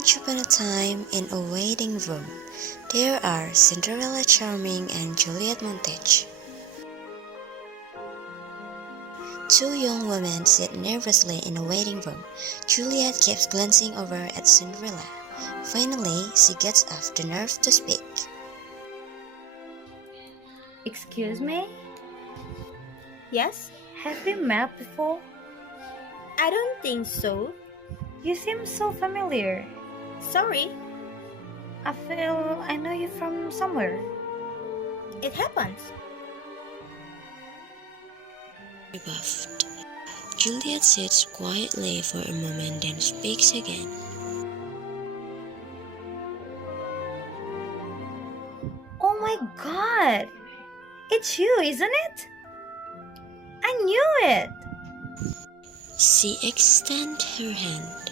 Once upon a time, in a waiting room, there are Cinderella Charming and Juliet Montage. Two young women sit nervously in a waiting room. Juliet keeps glancing over at Cinderella. Finally, she gets off the nerve to speak. Excuse me? Yes? Have we met before? I don't think so. You seem so familiar. Sorry, I feel I know you from somewhere. it happens. Rebuffed. Juliet sits quietly for a moment, then speaks again. Oh my god! It's you, isn't it? I knew it! She extends her hand.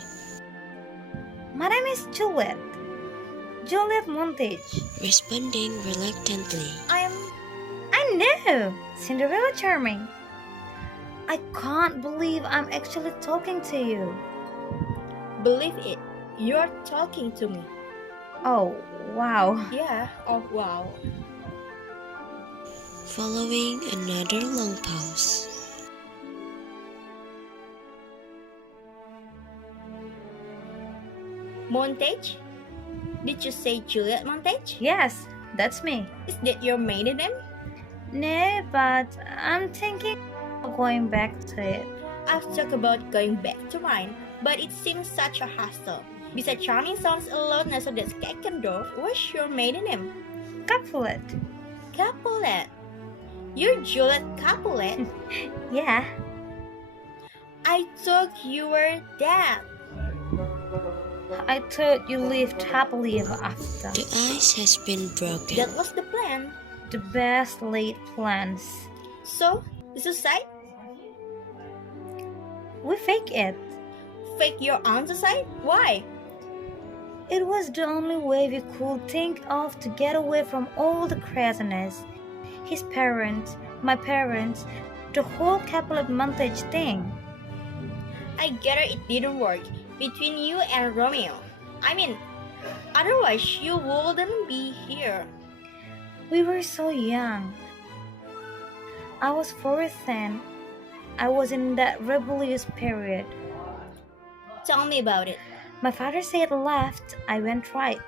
My name is Juliet. Juliet Montage. Responding reluctantly. I know! Cinderella Charming. I can't believe I'm actually talking to you. Believe it, you're talking to me. Oh, wow. Yeah, oh wow. Following another long pause. Montage? Did you say Juliet Montage? Yes, that's me. Is that your maiden name? No, but I'm thinking of going back to it. I've talked about going back to mine, but it seems such a hassle. Besides, Charming sounds a lot nicer than Skekendorf. What's your maiden name? Capulet. Capulet. You're Juliet Capulet? Yeah. I thought you were that. I thought you lived happily ever after. The ice has been broken. That was the plan. The best laid plans. So, the suicide? We fake it. Fake your own suicide? Why? It was the only way we could think of to get away from all the craziness. His parents, my parents, the whole Capulet Montage thing. I gather it didn't work between you and Romeo. I mean, otherwise you wouldn't be here. We were so young. I was 14. I was in that rebellious period. Tell me about it. My father said left, I went right.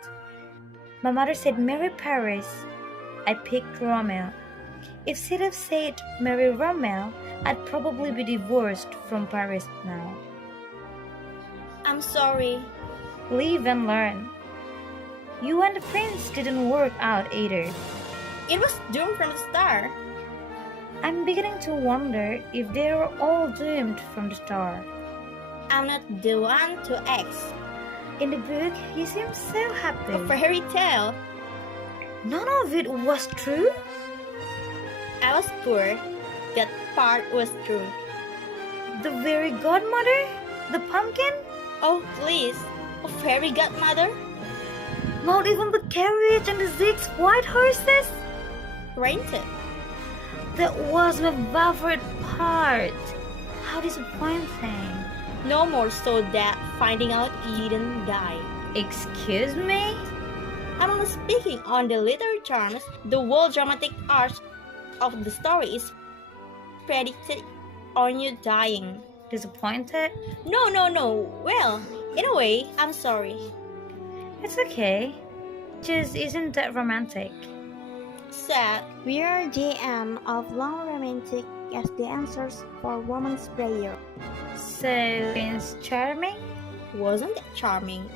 My mother said marry Paris. I picked Romeo. If she'd have said marry Romeo, I'd probably be divorced from Paris now. I'm sorry. Live and learn. You and the prince didn't work out either. It was doomed from the start. I'm beginning to wonder if they were all doomed from the start. I'm not the one to ask. In the book, you seem so happy. A fairy tale. None of it was true? I was poor. That part was true. The very godmother? The pumpkin? Oh, please. A fairy godmother? Not even the carriage and the 6 white horses? Rented. That was my favorite part. How disappointing. No more so that finding out he didn't die. Excuse me? I'm not speaking on the literary terms. The whole dramatic arc of the story is predicated on you dying. Disappointed? No. Well, in a way, I'm sorry. It's okay. Just isn't that romantic. Sad. We are GM of Long Romantic as the answers for Woman's Prayer. So, Prince Charming? Wasn't that charming?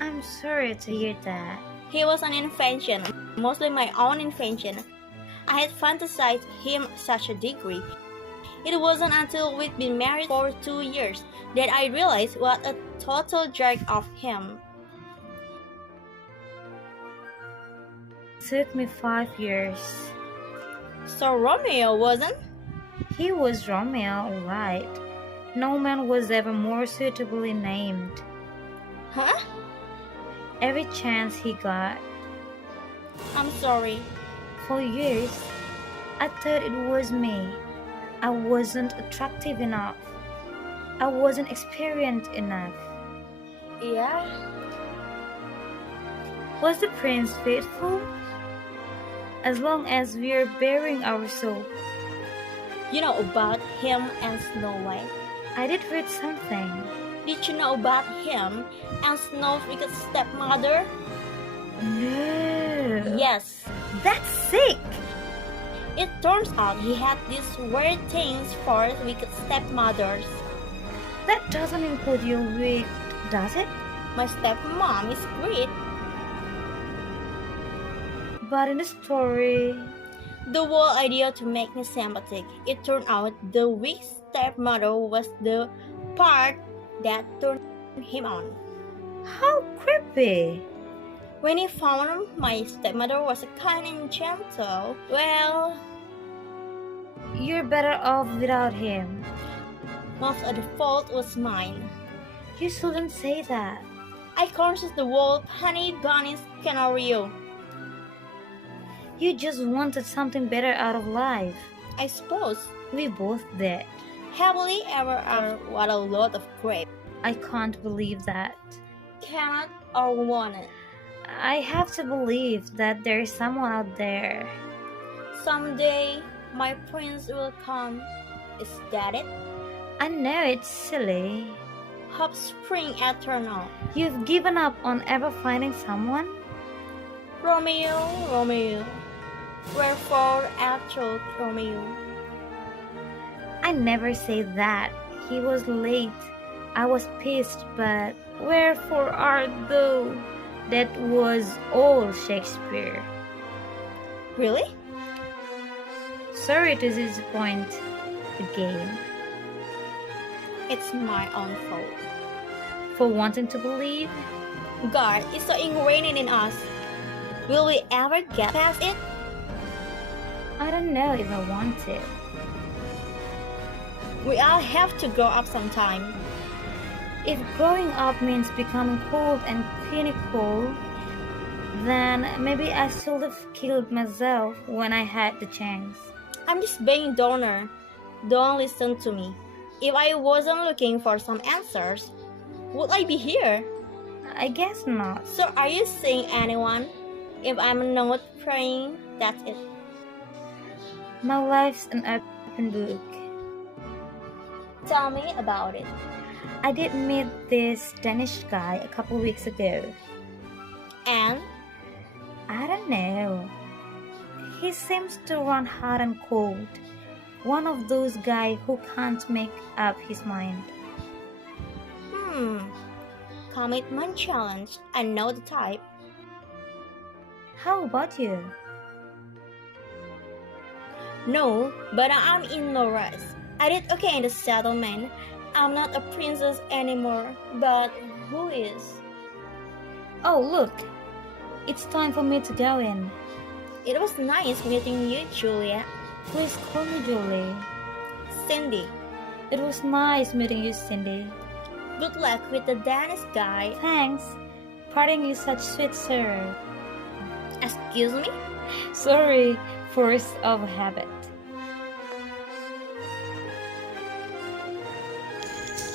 I'm sorry to hear that. He was an invention, mostly my own invention. I had fantasized him such a degree. It wasn't until we'd been married for 2 years that I realized what a total drag of him. It took me 5 years. So Romeo wasn't? He was Romeo, right? No man was ever more suitably named. Huh? Every chance he got. I'm sorry. For years, I thought it was me. I wasn't attractive enough. I wasn't experienced enough. Yeah? Was the prince faithful? As long as we're bearing our soul. You know about him and Snow White? I did read something. Did you know about him and Snow's wicked stepmother? No. Yes. That's sick. It turns out he had these weird things for wicked stepmothers. That doesn't include your wig, does it? My stepmom is great. But in the story... The whole idea to make me sympathetic, it turned out the weak stepmother was the part that turned him on. How creepy. When he found my stepmother was kind and gentle, well... You're better off without him. Most of the fault was mine. You shouldn't say that. I cursed the wolf, honey bunny scenario. You just wanted something better out of life. I suppose. We both did. Happily ever after, what a lot of crap. I can't believe that. Cannot or want it. I have to believe that there is someone out there. Someday, my prince will come. Is that it? I know it's silly. Hope spring eternal. You've given up on ever finding someone? Romeo, Romeo. Wherefore art Romeo? I never say that. He was late. I was pissed, but wherefore art thou? That was all Shakespeare. Really? Sorry to disappoint again. It's my own fault. For wanting to believe? God is so ingrained in us. Will we ever get past it? I don't know if I want to. We all have to grow up sometime. If growing up means becoming cold and clinical, then maybe I should have killed myself when I had the chance. I'm just being donor. Don't listen to me. If I wasn't looking for some answers, would I be here? I guess not. So are you seeing anyone? If I'm not praying, that's it. My life's an open book. Tell me about it. I did meet this Danish guy a couple weeks ago. And? I don't know. He seems to run hot and cold. One of those guys who can't make up his mind. Commitment challenge. I know the type. How about you? No, but I'm in no rush. I did okay in the settlement. I'm not a princess anymore, but who is? Oh, look. It's time for me to go in. It was nice meeting you, Juliet. Please call me Julie. Cindy. It was nice meeting you, Cindy. Good luck with the Danish guy. Thanks. Parting is such sweet sir. Excuse me? Sorry, force of habit.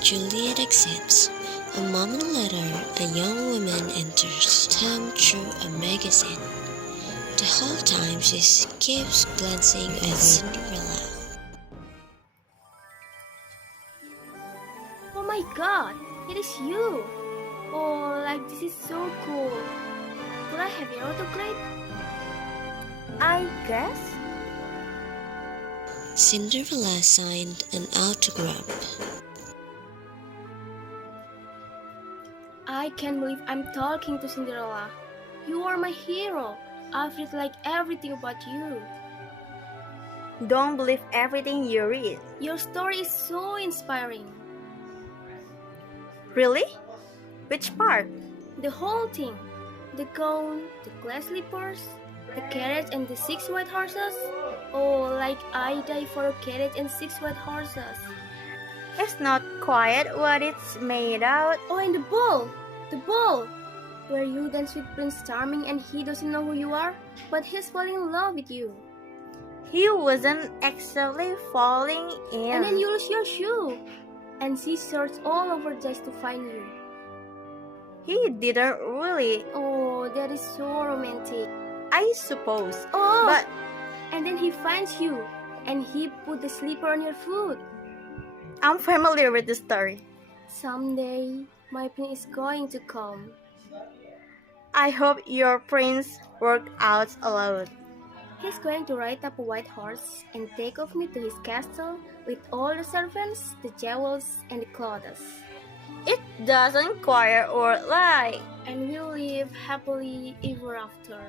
Juliet accepts. A moment later, a young woman enters, thumbed through a magazine. The whole time she keeps glancing at Cinderella. Oh my god, it is you! Oh, like this is so cool. Could I have your autograph? I guess. Cinderella signed an autograph. I can't believe I'm talking to Cinderella. You are my hero. I've read like everything about you. Don't believe everything you read. Your story is so inspiring. Really? Which part? The whole thing. The gown, the glass slippers, the carriage and the 6 white horses. Oh, like I die for a carriage and 6 white horses. It's not quite what it's made out. Oh, and the ball! The ball! Where you dance with Prince Charming and he doesn't know who you are, but he's falling in love with you. He wasn't actually falling in. And then you lose your shoe. And she searched all over just to find you. He didn't really, Oh, that is so romantic. I suppose. Oh, But and then he finds you, and he put the slipper on your foot. I'm familiar with the story. Someday, my prince is going to come. I hope your prince worked out a lot. He's going to ride up a white horse and take off me to his castle with all the servants, the jewels, and the clothes. It doesn't choir or lie. And we'll live happily ever after.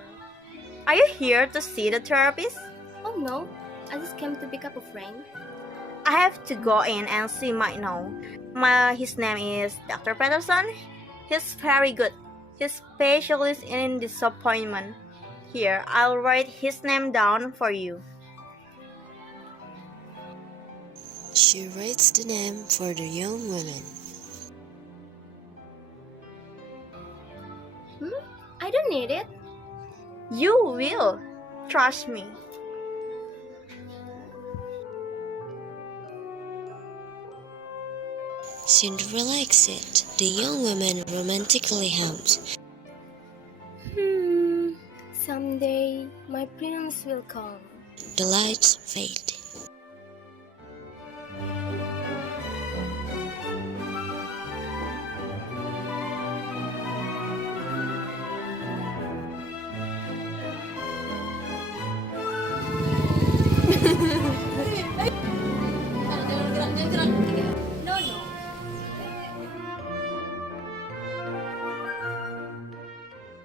Are you here to see the therapist? Oh no, I just came to pick up a friend. I have to go in and see my now. His name is Dr. Peterson. He's very good. He's specialist in disappointment. Here, I'll write his name down for you. She writes the name for the young woman. I don't need it. You will. Trust me. Cinderella exits. The young woman romantically hums. Someday my prince will come. The lights fade.